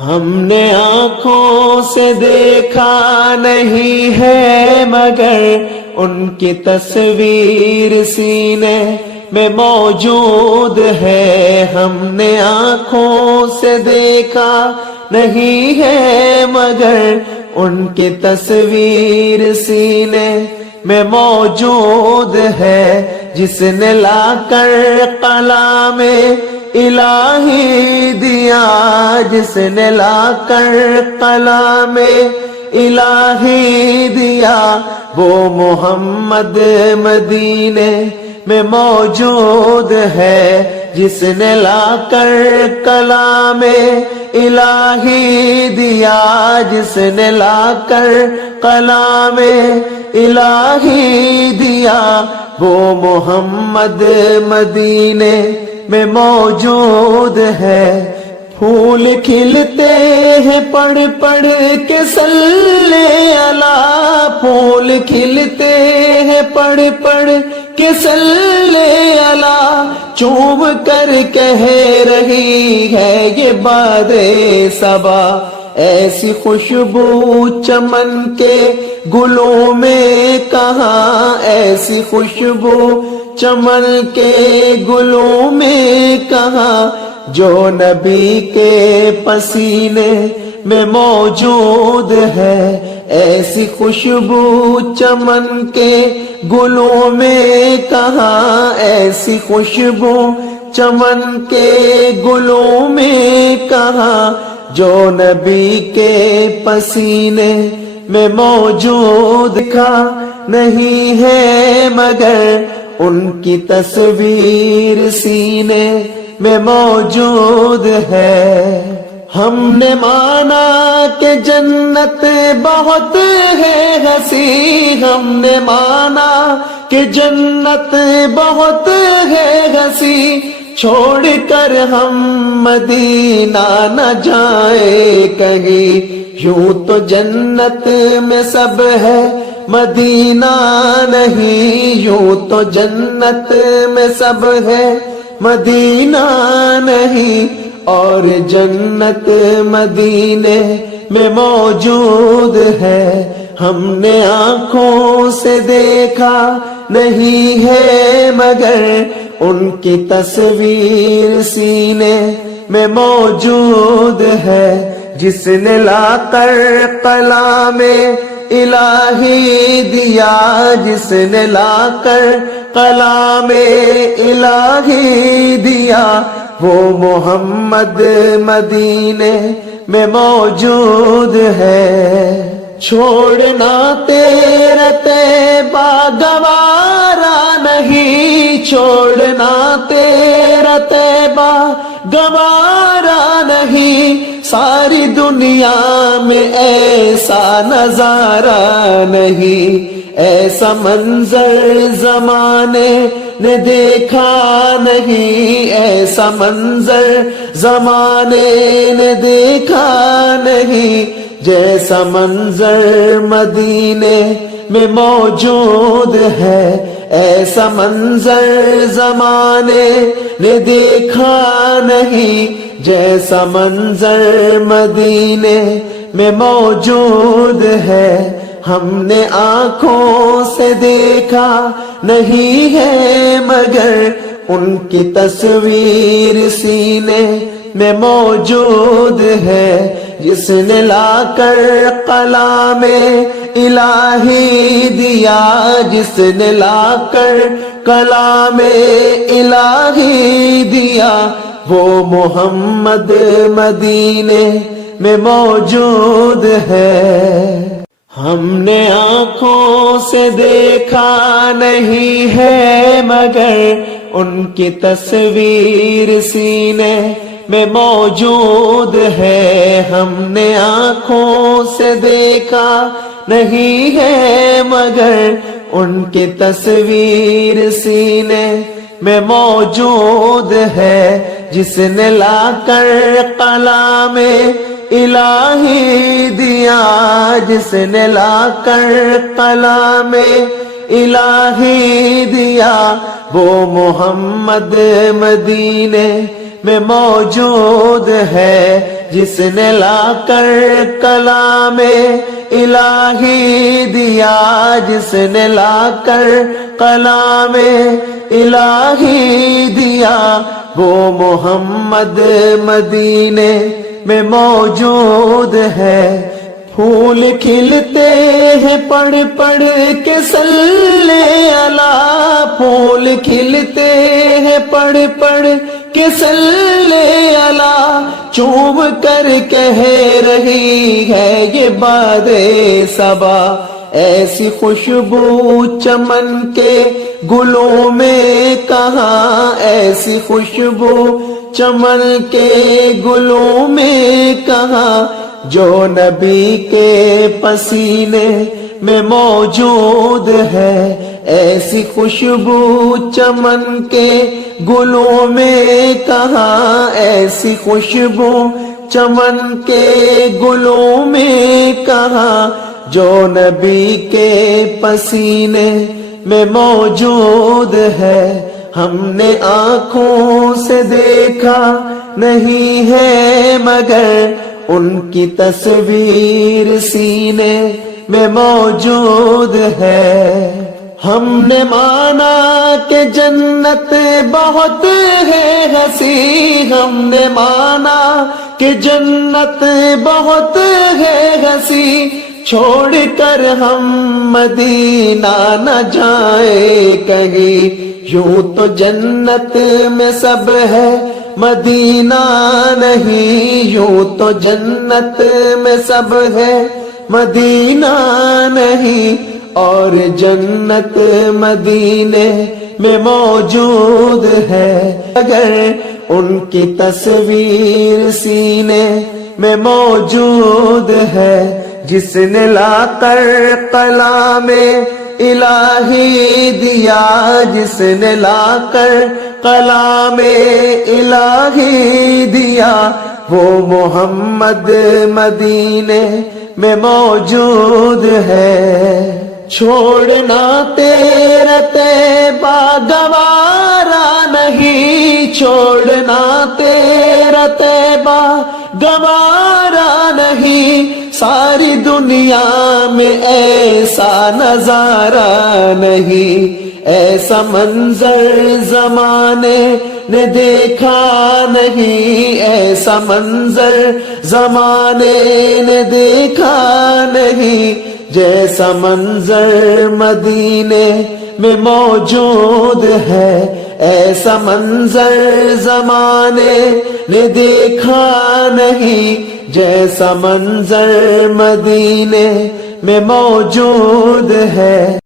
ہم نے آنکھوں سے دیکھا نہیں ہے مگر ان کی تصویر سینے میں موجود ہے. ہم نے آنکھوں سے دیکھا نہیں ہے مگر ان کی تصویر سینے میں موجود ہے. جس نے لا کر کلام الہی دیا، جس نے لا کر کلام الہی دیا، وہ محمد مدینے میں موجود ہے. جس نے لا کر کلام الہی دیا، جس نے لا کر کلام الہی دیا، وہ محمد مدینے میں موجود ہے. پھول کھلتے ہیں پڑھ پڑھ کے صلی اللہ، پھول کھلتے ہیں پڑھ پڑھ کے صلی اللہ. چوم کر کہہ رہی ہے یہ باد صبا، ایسی خوشبو چمن کے گلوں میں کہاں، ایسی خوشبو چمن کے گلوں میں کہاں، جو نبی کے پسینے میں موجود ہے. ایسی خوشبو چمن کے گلوں میں کہاں، ایسی خوشبو چمن کے گلوں میں کہاں، جو نبی کے پسینے میں موجود کا نہیں ہے مگر ان کی تصویر سینے میں موجود ہے. ہم نے مانا کہ جنت بہت ہے ہنسی، ہم نے مانا کہ جنت بہت ہے ہنسی، چھوڑ کر ہم مدینہ نہ جائیں کہیں. یوں تو جنت میں سب ہے مدینہ نہیں، یوں تو جنت میں سب ہے مدینہ نہیں، اور جنت مدینے میں موجود ہے. ہم نے آنکھوں سے دیکھا نہیں ہے مگر ان کی تصویر سینے میں موجود ہے. جس نے لا کر کلام الہی دیا، جس نے لا کر کلام الہی دیا، وہ محمد مدینے میں موجود ہے. چھوڑنا تیرا طیبہ گوارا نہیں، چھوڑنا تیرا طیبہ گوارا نہیں، ساری دنیا میں ایسا نظارہ نہیں، ایسا منظر زمانے نے دیکھا نہیں، ایسا منظر زمانے نے دیکھا نہیں، جیسا منظر مدینے میں موجود ہے. ایسا منظر زمانے نے دیکھا نہیں، جیسا منظر مدینے میں موجود ہے. ہم نے آنکھوں سے دیکھا نہیں ہے مگر ان کی تصویر سینے میں موجود ہے. جس نے لا کر کلام الہی دیا، جس نے لا کر کلام الہی دیا، وہ محمد مدینے میں موجود ہے. ہم نے آنکھوں سے دیکھا نہیں ہے مگر ان کی تصویر سینے میں موجود ہے. ہم نے آنکھوں سے دیکھا نہیں ہے مگر ان کی تصویر سینے میں موجود ہے. جس نے لا کر کلام الہی دیا، جس نے لا کر کلام الہی دیا، وہ محمد مدینے میں موجود ہے. جس نے لا کر کلام الہی دیا، جس نے لا کر کلام الہی دیا، وہ محمد مدینے میں موجود ہے۔ پھول کھلتے ہیں پڑھ پڑھ کے صلی اللہ، پھول کھلتے ہیں پڑھ پڑھ کے صلی اللہ، چوم کر کہہ رہی ہے یہ باد صبا، ایسی خوشبو چمن کے گلوں میں کہاں، ایسی خوشبو چمن کے گلوں میں کہاں، جو نبی کے پسینے میں موجود ہے۔ ایسی خوشبو چمن کے گلوں میں کہاں، ایسی خوشبو چمن کے گلوں میں کہاں، جو نبی کے پسینے میں موجود ہے۔ ہم نے آنکھوں سے دیکھا نہیں ہے مگر ان کی تصویر سینے میں موجود ہے۔ ہم نے مانا کہ جنت بہت ہے ہنسی، ہم نے مانا کہ جنت بہت ہے ہنسی، چھوڑ کر ہم مدینہ نہ جائیں کہیں، یوں تو جنت میں سب ہے مدینہ نہیں، یوں تو جنت میں سب ہے مدینہ نہیں، اور جنت مدینے میں موجود ہے۔ اگر ان کی تصویر سینے میں موجود ہے، جس نے لا کر کلام الہی دیا، جس نے لا کر کلام الہی دیا، وہ محمد مدینے میں موجود ہے۔ چھوڑنا تیرا طیبہ گوارا نہیں، چھوڑنا تیرا طیبہ گوارا نہیں، ساری دنیا میں ایسا نظارہ نہیں، ایسا منظر زمانے نے دیکھا نہیں، ایسا منظر زمانے نے دیکھا نہیں، جیسا منظر مدینے میں موجود ہے، ایسا منظر زمانے نے دیکھا نہیں، جیسا منظر مدینے میں موجود ہے۔